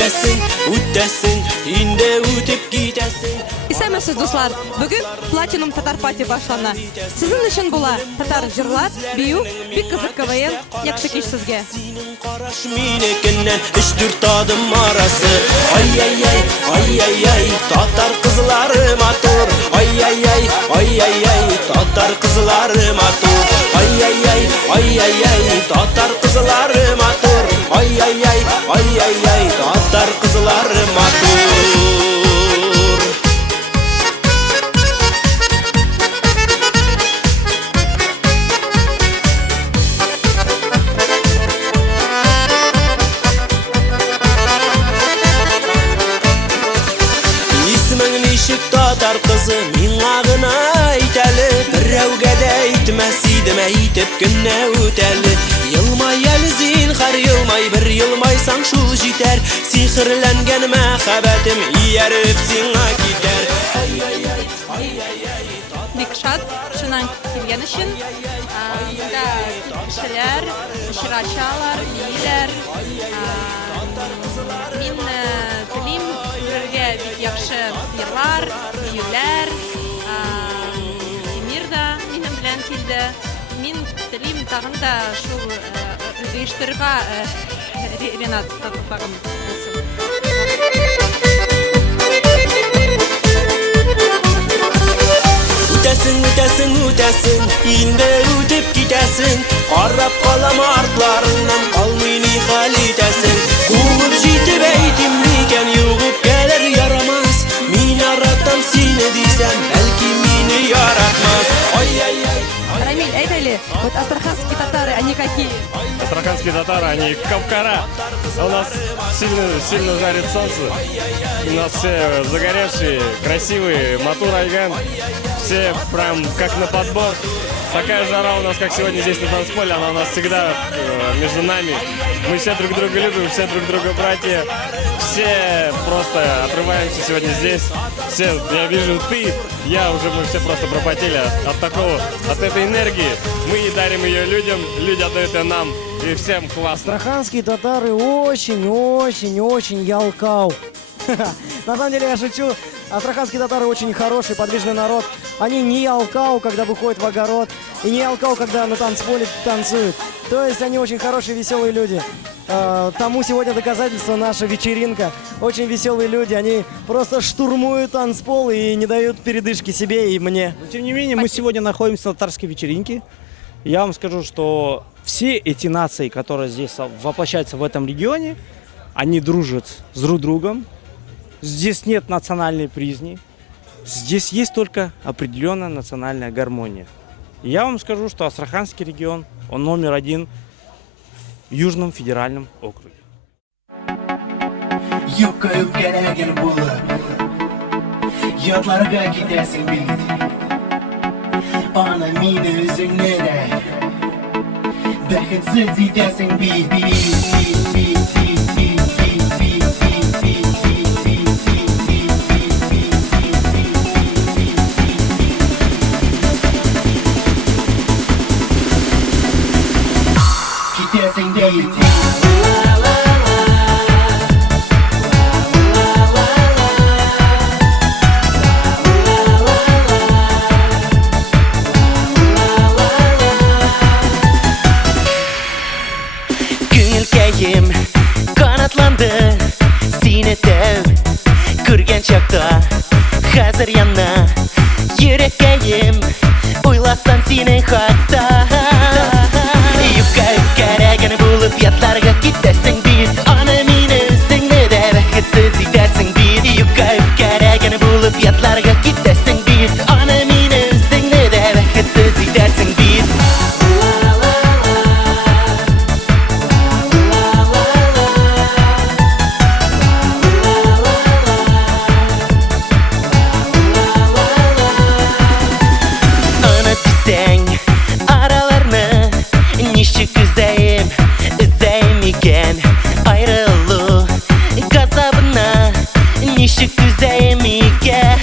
үтәсің, инде үтіп кетәсің. Исәмесез, дуслар, бүгін Платинум татар пати башлана. Сіздің үшін була татар жырлар, бию, бик кызык КВН, яхшы кич сезгә. Синең караш минекеннән 3-4 адым арасы. Ай-яй-яй, ай-яй-яй, татар кызлары матур. Ай-яй-яй, ай-яй-яй, татар кызлары матур. Ай-яй-яй, ай-яй-яй, татар кызлары матур. Ай-яй-яй, ай-яй-яй, татар кызлары матур. Татар кызы миңа гына әйт әле, берәүгә дә әйтмәс идем, әйтеп көнне үтәле. Елмай әле зинһар, елмай, бер елмайсаң шул җитәр. Сихерләнгән мәхәббәтем ияреп сиңа китәр. Ай-яй-яй, ай-яй-яй. Бик шат шуннан килгән өчен. Монда кешеләр шыр ачалар, бийләр. Мин телим күрергә бик яхшы йырлар, биюләр. Тимир да минем белән килде. Мин телим тагын да шул оештырырга Ренат тагын булсын. Үтәсің, үтәсің, инде үтеп китәсің. Карап калам артларыңнан, калмый ни хәл итәсің. Куып җитеп әйтим микән, югып кәлер ярамас. Мин яратам сине дисәм, бәлки мине яратмас. Ай-яй-яй. Рамиль, әйт әле, вот астраханские татары, они какие? Астраханские татары, они капкара. У нас сильно жарит солнце. У нас все загоревшие, красивые, матур айган. Все прям как на подбор. Такая жара у нас, как сегодня здесь на танцполе, она у нас всегда между нами. Мы все друг друга любим, все друг друга братья. Все просто отрываемся сегодня здесь. Все, я вижу ты, мы все просто пропотели от этой энергии. Мы и дарим ее людям, люди отдают ее нам. И всем классно. Астраханские татары очень ялкау. На самом деле я шучу. Астраханские татары очень хороший, подвижный народ. Они не ялкау, когда выходят в огород, и не ялкау, когда на танцполе танцуют. То есть они очень хорошие, веселые люди. Тому сегодня доказательство наша вечеринка. Очень веселые люди, они просто штурмуют танцпол и не дают передышки себе и мне. Но, тем не менее, мы сегодня находимся на татарской вечеринке. Я вам скажу, что все эти нации, которые здесь воплощаются в этом регионе, они дружат с друг другом. Здесь нет национальной призни. Здесь есть только определенная национальная гармония. И я вам скажу, что Астраханский регион, он номер 1 в Южном федеральном округе. Gülkəyim kanatlandı seni tev Kürgen çakta hazır yanına Yürekkəyim uylasan seni hatta Yükkərəgəni bulup yatlarga gidesin bir Ana mini üstünde de vakitsiz gidersin bir Yükkərəgəni bulup yatlarga gidesin bir Ana mini üstünde de vakitsiz gidersin bir Ana desəng aralarını Nişik üzeyim iken Ayrılığı gazabına Nişik üzeyim iken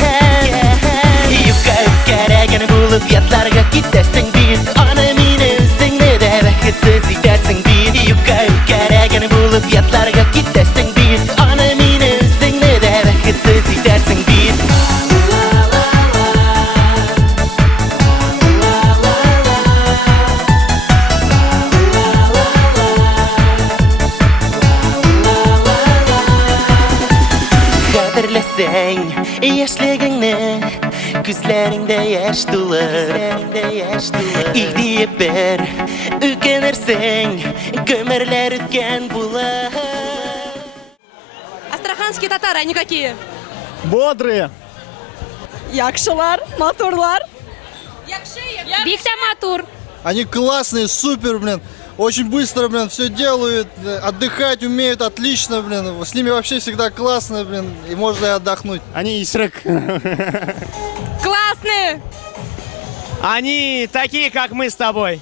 Yükkərəgəni bulup yatlarga gidesin bir Ana mini üstünde de vakitsiz gidersin bir Yükkərəgəni bulup yatlarga gidesin bir Ana etsəng yaşlığını Күзләреңдә яшь тулыр Игъдиеп бер үкенерсең Гомерләр үткән булыр Астраханские татары, они какие? Бодрые. Якшылар, матурлар. Бик тә матур. Они классные, супер, блин. Очень быстро, блин, все делают. Отдыхать умеют отлично, блин. С ними вообще всегда классно, блин. И можно и отдохнуть. Они исрек. Классные. Они такие, как мы с тобой.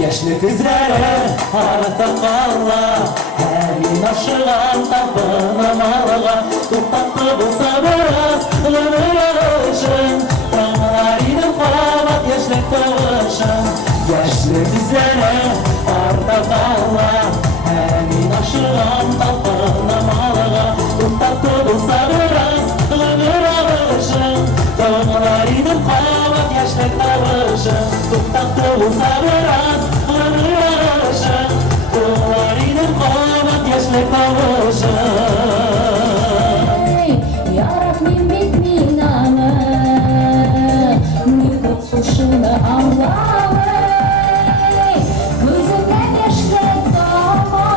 Яшьлек күзләре артып кала, һәм ашыган табына малыга, туктатты булса бераз гомерен, таңлар идем кабат яшьлек тавышын. Яшьлек күзләре артып кала, һәм ашыган табына малыга, туктатты булса бераз гомерен, таңлар идем кабат яшьлек тавышын, туктатты булса бераз Ярат мин бит мин аны, мин кушуны аңлавы, күземнән яшьлек тама,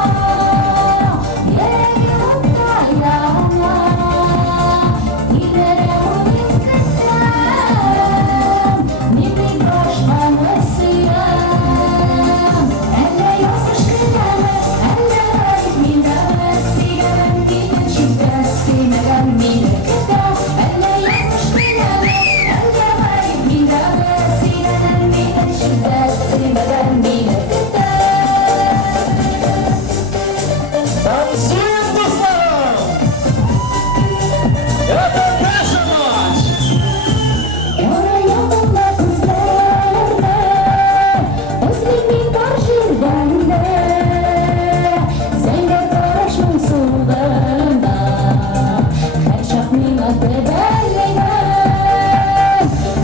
йөрәгем кайнама, йөрәгем искән, мин бит башканы сөям, әллә язмыш көләме, әллә гайып миндә сөйгән мине читтә сөймәгән мине көтә, әллә язмыш көләме, әллә гайып миндә сөйгән мине читтә сөймәгән мине көтә. Танцуем, дуслар! Это наша ночь! Яра ягымда күзләрдә, өзлек мин бар җирдәндә, зәңгәр карашның сулгында, һәр чак миңа тәбәлләгән,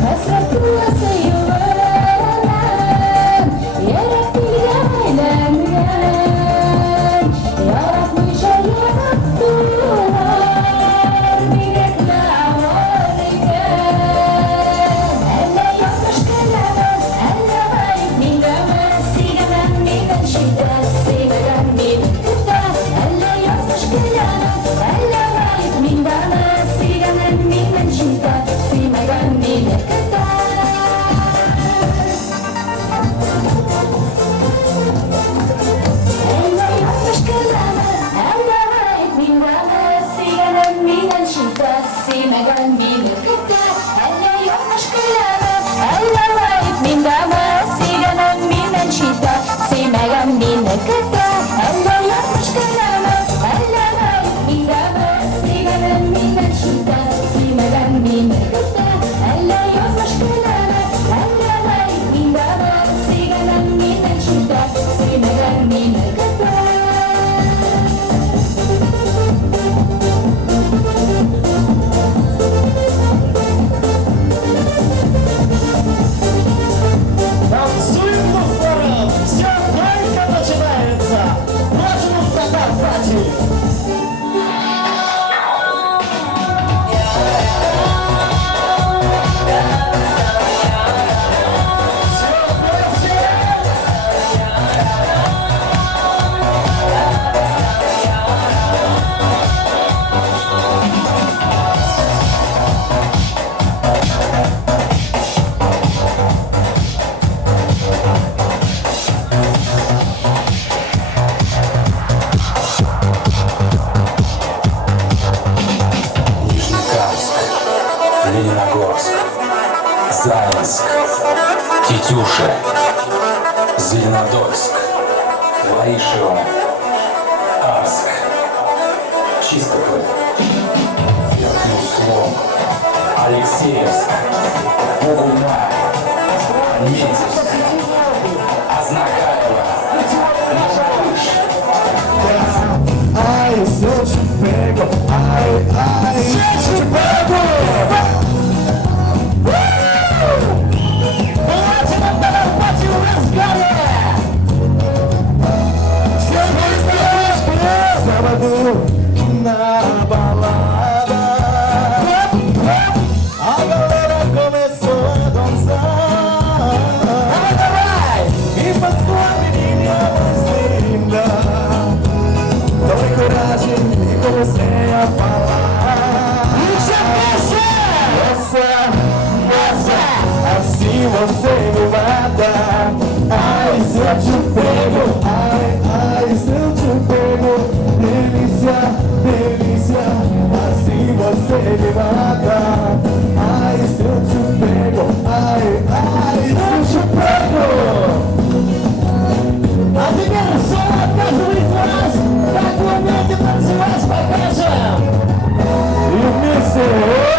хәсрәт тулы сөюләрдән, йөрәк тилгә әйләнгән, яратмыйча яраттылар, бигрәкле авыр икән. Әллә язмыш көләме, әллә гайып миндәме, сөйгән мине читтә сөймәгән мине көтә, әллә язмыш көләме, әллә гайып миндәме, сөйгән мине читтә сөймәгән мине көтә. Әллә язмыш көләме, әллә гайып миндәме, сөйгән мине читтә сөймәгән мине көтә, әллә язмыш көләме, әллә гайып миндәме, сөйгән мине читтә сөймәгән мине көтә, әллә язмыш көләме, әллә гайып миндәме, сөйгән мине читтә сөймәгән мине көтә, әллә язмыш көләме, әллә гайып миндәме, сөйгән мине читтә сөймәгән мине көтә. Танцуем, дуслар! Все только начинается! Прошу в Закарпатье! Ксюша, Зеленодольск, Лаишево, Арск, Чистополь, Верхний Услон, Алексеевск, Бугуна, Метьевск, Азнакаево, Новолыш. Ai, se eu te pego, ai, ai, se eu te pego. Bate na pedra, bate o resgate. Se eu não estiver sábado na balada, a galera começou a dançar. E passou a menina mais linda. Tomei coragem e comecei a falar. Nossa, assim você me mata. Ai, se eu te pego, ai, ai, se eu te pego. Delícia, delícia, assim você me mata. Ai, se eu te pego, ai, ai, se eu te pego. A diversão é casual faz, da comente para se mais para casa. E me encerrou,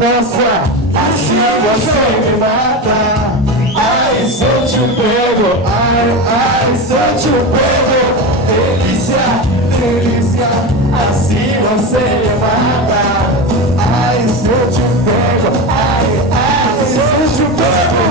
nossa, assim você me mata. Ai, se eu te pego, ai, ai, se eu te pego. Delícia, delícia, assim você me mata. Ai, se eu te pego, ai, ai, se eu te pego,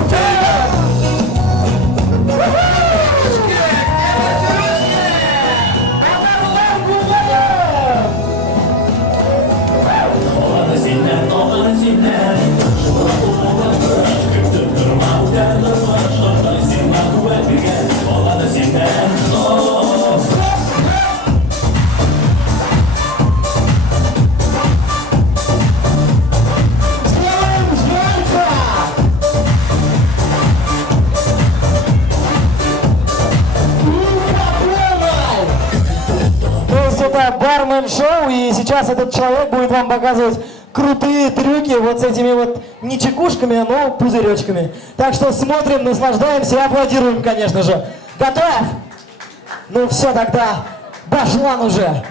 это бармен-шоу, и сейчас этот человек будет вам показывать крутые трюки вот с этими вот не чекушками, но пузыречками. Так что смотрим, наслаждаемся и аплодируем, конечно же. Готов? Ну все, тогда башлан уже!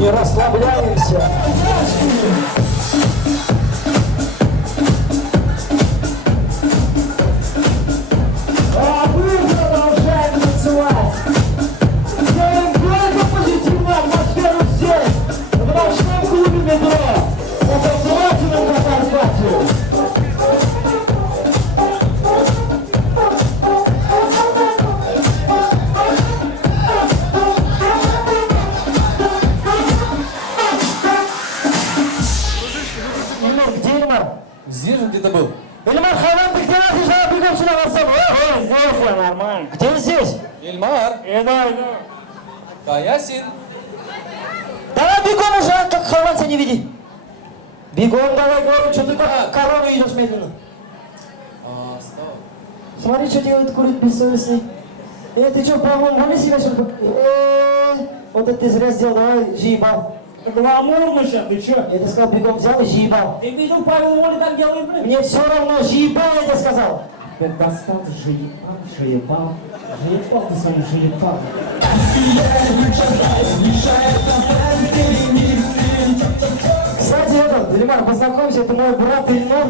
не расслабляемся. А мы продолжаем танцевать. Делаем только позитивную атмосферу здесь, в ночном клубе «Метро». Потанцевайте нам на Карпатию. Где Ильмар? Здесь же где-то был. Ильмар, Хаван, ты где разъезжал? Бегом сюда на сцену. Ой, здесь я, нормально. Где здесь? Ильмар, Иду. Каясин. Давай бегом уже, как Хаван себя не веди. Бегом давай, говорю, что ты как корова идешь медленно. Смотри, что делает курит бессовестный. Ты что, по-моему, воли себя что-то? Вот это ты зря сделал, давай, жиебал. Гламурно сейчас, ты чё? Я тебе сказал, бегом взял и жиебал. Ты видел, Павел Воля так делает, блин? Мне все равно, жиебал, я тебе сказал. Так достал, жиебал. Жиебал ты своим жиебал. Кстати, Ильмар, познакомься, это мой брат Ильнур.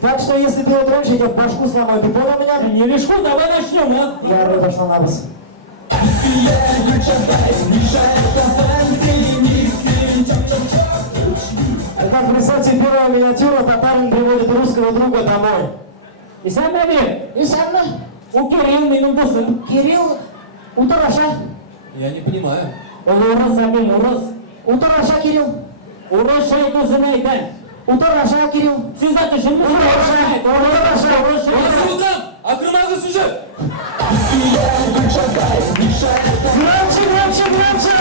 Так что, если ты его тронешь, я тебе башку сломаю. Ты понял меня? Не решку, давай начнем, а? Я ору, пошел на вас. Итак, представьте, первая миниатюра. Татарин приводит русского друга домой. И сам наверх. И сам на. У Кирилла минуту сын. Кирилл, утораша. Я не понимаю. Он урос, Амин, урос. Утораша, Кирилл. Урос шайку знает, да? Утораша, Кирилл. Сен zaten şimdi Утораша. Sultan! Akırmazı sujет! Громче, громче, громче!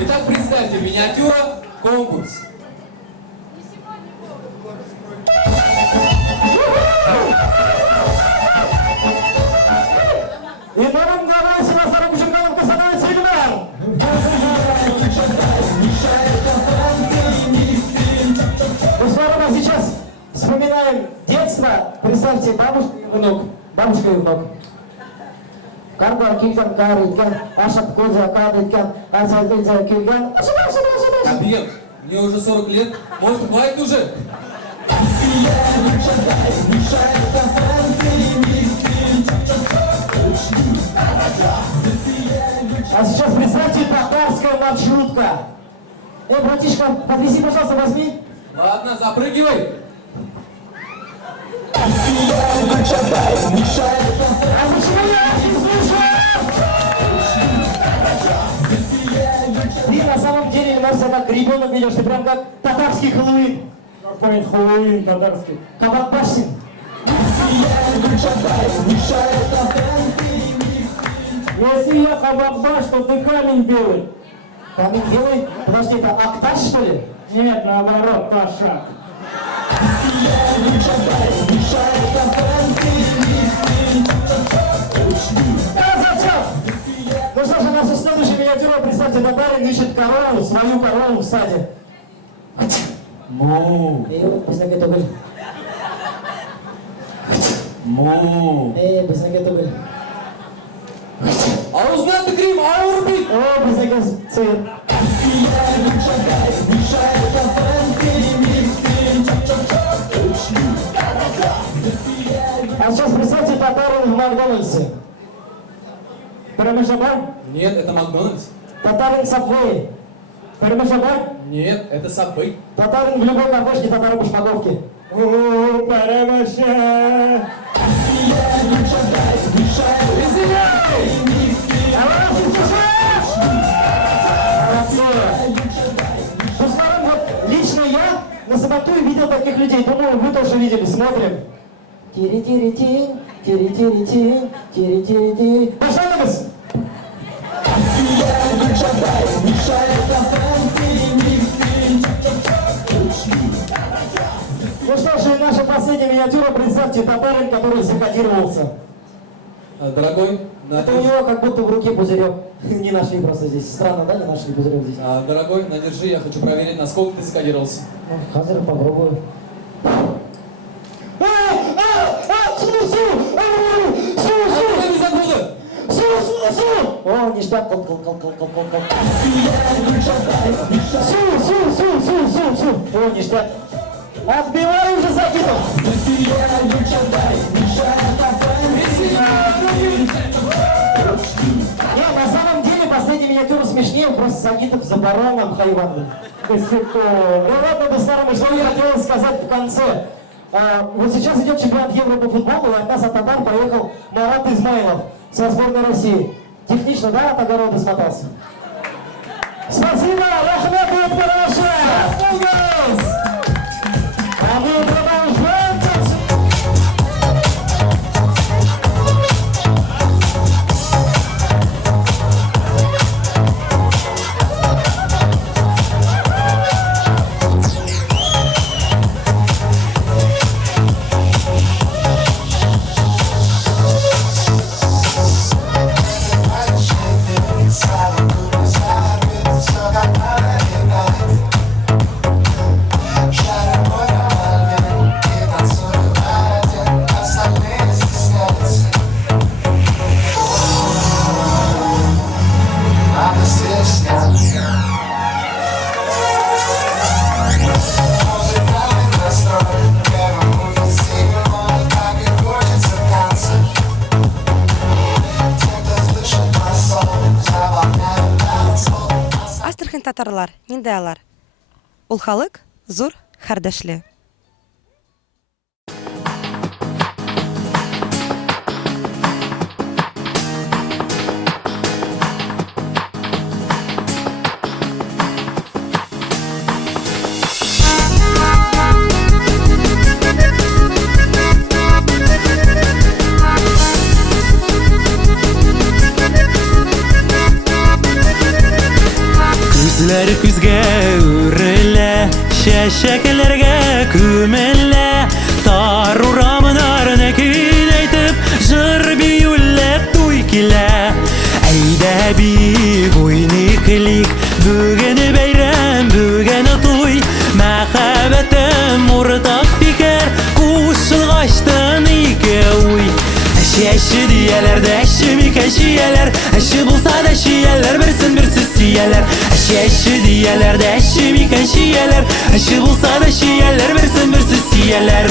Итак, представьте, миниатюра, конкурс. И новым главой Севастопольского чемпионата становится Ильмар. Ну что, мы сейчас вспоминаем детство. Представьте, бабушка и внук. Бабушка и внук. Кардар килган, кариткан, ашап коза, кадыткан, азалдынза килган. Абьер, мне уже 40 лет, может, хватит уже? А сейчас представьте татарская маршрутка. Братишка, подвези, пожалуйста, возьми. Ладно, запрыгивай. А почему я не слышу? Ты на самом деле носишься как ребенок ведешь, ты прям как татарский Хэллоуин. Какой Хэллоуин татарский? Кабак Пашин. Если я кабак-баш, то ты камень белый. Камень белый? Подожди, это актаж, что ли? Нет, наоборот, ташак. Ну что же, наша следующая миниатюра, представьте, татарин ищет корову, свою корову в саде. Му. Быстренько дубль. Му. Быстренько дубль. А узнать ты Крим, а урбит. О, быстренько цвет. А сейчас представьте татарин в Макдональдсе. Перемешабар? Нет, это Макдональдс. Татарин в Сабвее. Перемешабар? Нет, это Сабвей. Татарин в любой кафешке, татары в шпаговке. Перемешай. Лично я на Сабантуе видел таких людей. Думаю, вы тоже видели. Смотрим. Тири-тири-тин, тири-тири-тин, тири-тири-тин. Пошла на вас! Ну что ж, и наша последняя миниатюра. Представьте, татарин, который закодировался. Дорогой, Это у него как будто в руке пузырек. Не нашли просто здесь. Странно, да, не нашли пузырек здесь? Дорогой, надержи, я хочу проверить, насколько ты закодировался. Хазар, попробую. Су! Не забуду! Су! О, ништяк, кол. Су. О, ништяк. Отбивай уже, Загитов. Не, на самом деле последняя миниатюра смешнее, просто Загитов за бароном Хайван. Ну ладно, бы старому, что я хотел сказать в конце. Вот сейчас идет чемпионат Евро по футболу, и от нас от татар поехал Марат Измайлов со сборной России. Технично, да, от огорода смотался? Спасибо, рахмет, хорошо! А мы продолжаем. Астрахань татарлар, нинде алар? Ул халык зур хәрдәшле. Күзләр күзгә үрелә, чәчәкләргә күмелә, тар урамнарны көйләйтеп, җыр биюләп туй килә. Әйдә бик уйныйк, бүген бәйрәм, бүген туй, мәхәббәтем уртак фикер, кушылгаштан ике уй. Әши дияләр дә әшмикән чияләр, әши булса да чияләр, берсен-берсе сөяләр. Әши дияләр дә әшмикән чияләр, әши булса да чияләр, берсен-берсе сөяләр.